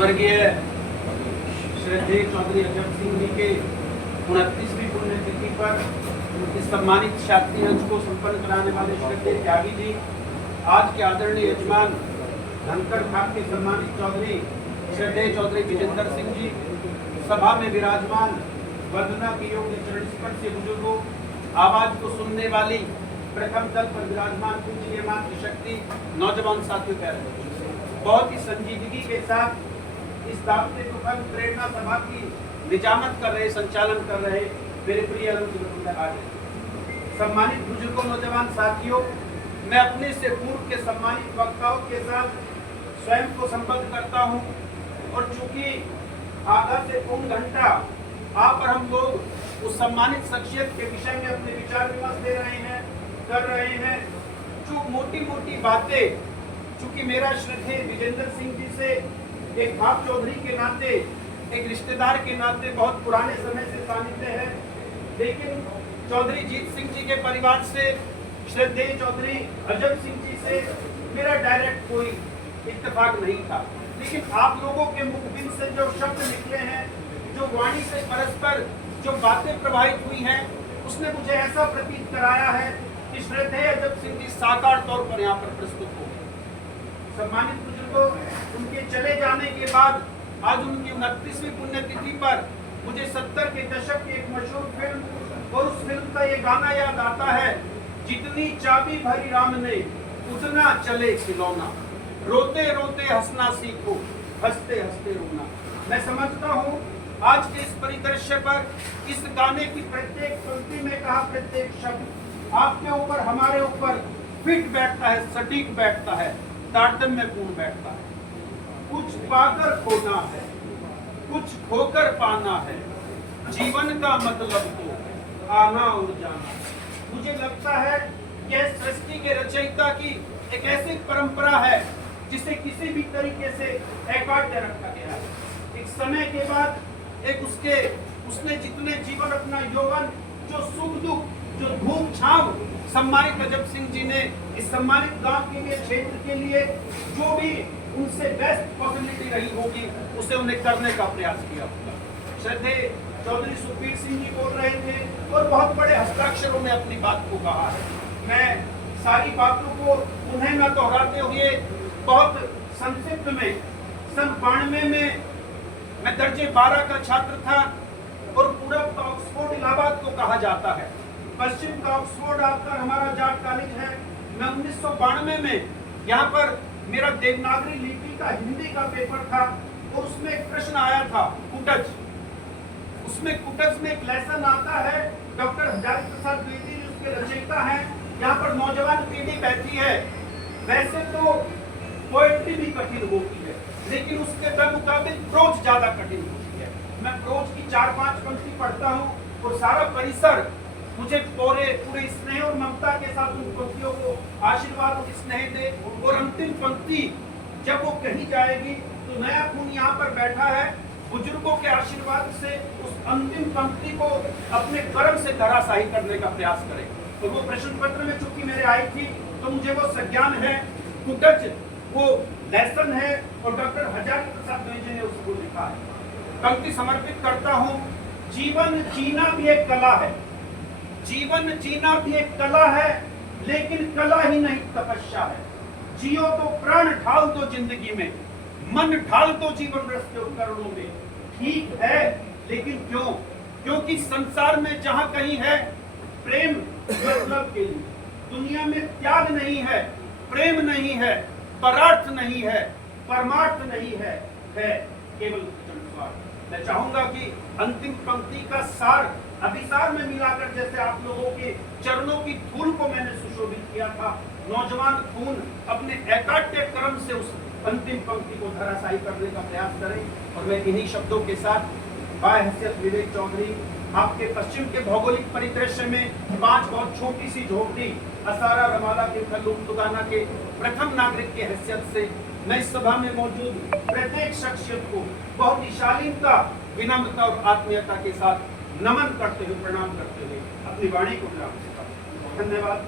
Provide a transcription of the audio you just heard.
स्वर्गीय श्रद्धेय चौधरी अजब सिंह जी के 29वीं पुण्यतिथि पर इस सम्मानित शास्त्रीय अंश को संपन्न कराने वाले श्रद्धेय त्यागी जी, आज के आदरणीय यजमान धनकर खान के सम्मानित चौधरी श्रद्धेय चौधरी विजेंद्र सिंह जी, सभा में विराजमान वंदना के योग्य चरण स्पर्श से बुजुर्गों, आवाज को सुनने वाली प्रथम दल पर विराजमान पूज्य मातृशक्ति, नौजवान साथियों, प्यारे बहुत ही संजीदगी के साथ इस दावते प्रेरणा सभा की निजामत कर रहे, संचालन कर रहे मेरे प्रिय सम्मानित बुजुर्गों, नौजवान साथियों, मैं अपने से पूर्व के सम्मानित वक्ताओं के साथ स्वयं को संबद्ध करता हूं और चूंकि आधा से पौन घंटा आप और हम लोग उस सम्मानित शख्सियत के विषय में अपने विचार विमर्श दे रहे हैं, कर रहे हैं, जो मोटी मोटी बातें, चूंकि मेरा श्रद्धेय विजेंद्र सिंह जी से एक भाग चौधरी के नाते, एक रिश्तेदार के नाते बहुत पुराने समय से सानिध्य है, लेकिन चौधरी जीत सिंह जी के परिवार से, श्रद्धेय चौधरी अजब सिंह जी से मेरा डायरेक्ट कोई इत्तेफाक नहीं था। लेकिन आप लोगों के मुखबिन से जो शब्द निकले हैं, जो वाणी से परस्पर जो बातें प्रवाहित हुई हैं, उसने मुझे ऐसा प्रतीत कराया है कि श्रद्धेय अजब सिंह जी साकार तौर पर यहाँ पर प्रस्तुत हो गए। सम्मानित बुजुर्गों, उनके चले जाने के बाद आज उनकी 29वीं पुण्यतिथि पर मुझे 70 के दशक की एक मशहूर फिल्म और उस फिल्म का ये गाना याद आता है, जितनी चाबी भरी राम ने उतना चले खिलौना, रोते रोते हंसना सीखो, हंसते हंसते रोना। मैं समझता हूँ आज के इस परिदृश्य पर, इस गाने की प्रत्येक पंक्ति में कहा प्रत्येक शब्द आपके ऊपर, हमारे ऊपर फिट बैठता है, सटीक बैठता है, तारतम्य पूर्ण बैठता है। कुछ पाकर खोना है, कुछ खोकर पाना है, जीवन का मतलब तो आना और जाना। मुझे लगता है यह सृष्टि के रचयिता की एक ऐसी परंपरा है जिसे किसी भी तरीके से एकाग्र रखा गया है। एक समय के बाद एक उसने जितने जीवन, अपना यौवन, जो सुख दुख, जो धूप छाव सम्मानित अजब सिंह जी ने इस सम्मानित गांव के लिए, क्षेत्र के लिए जो भी उनसे बेस्ट पॉसिबिलिटी रही होगी, उसे उन्हें करने का प्रयास किया होगा। श्रद्धेय चौधरी सुखबीर सिंह जी बोल रहे थे और बहुत बड़े हस्ताक्षरों में अपनी बात को कहा है। मैं सारी बातों को उन्हें न दोहराते हुए बहुत संक्षिप्त में, सन 92 में मैं दर्जे 12 का छात्र था और पूरब का ऑक्सफोर्ड इलाहाबाद को कहा जाता है, पश्चिम का ऑक्सफोर्ड आपका हमारा जाट कॉलेज है। मैं 1992 में यहाँ पर मेरा देवनागरी लिपि का हिंदी का पेपर था और उसमें एक प्रश्न आया था कुटज। उसमें कुटज में एक लेसन आता है, डॉक्टर हजारी प्रसाद द्विवेदी जी उसके रचयिता हैं। यहाँ पर नौजवान पीढ़ी बैठी है, वैसे तो पोएट्री भी कठिन होती है, लेकिन उसके मुकाबले प्रोज ज्यादा कठिन होती है। मैं प्रोज की 4-5 पंक्ति पढ़ता हूँ और सारा परिसर मुझे पूरे स्नेह और ममता के साथ उन पंक्तियों को आशीर्वाद और स्नेह दे, और अंतिम पंक्ति जब वो कही जाएगी तो नया खून यहाँ पर बैठा है, बुजुर्गों के आशीर्वाद से उस अंतिम पंक्ति को अपने कर्म से धराशायी करने का प्रयास करें। तो वो प्रश्न पत्र में चूंकि मेरे आई थी तो मुझे वो संज्ञान है, कुटज वो लेसन है और डॉक्टर हजारी प्रसाद द्विवेदी ने उसको लिखा है। पंक्ति समर्पित करता हूँ। जीवन जीना भी एक कला है, जीवन जीना भी एक कला है, लेकिन कला ही नहीं तपस्या है। जियो तो प्राण ढाल दो जिंदगी में, मन ढाल दो जीवन रस के उपकरणों में। ठीक है, लेकिन क्यों? क्योंकि संसार में जहां कहीं है प्रेम मतलब के लिए, दुनिया में त्याग नहीं है, प्रेम नहीं है, परार्थ नहीं है, परमार्थ नहीं है, केवल स्वार्थ। मैं चाहूंगा कि अंतिम पंक्ति का सार अभिसार में मिलाकर, जैसे आप लोगों के चरणों की धूल को मैंने सुशोभित किया था, नौजवान खून अपने एकाट्य कर्म से उस अंतिम पंक्ति को धराशायी करने का प्रयास करें। और मैं इन्हीं शब्दों के साथ बाहैसियत विवेक चौधरी, आपके पश्चिम के भौगोलिक परिदृश्य में 5 बहुत छोटी सी झोपड़ी असारा रमाला के खलुगाना के प्रथम नागरिक की हैसियत से मैं इस सभा में मौजूद प्रत्येक शख्सियत को बहुत ही शालीनता, विनम्रता और आत्मीयता के साथ नमन करते हुए, प्रणाम करते हुए अपनी वाणी को विराम देता हूं। धन्यवाद।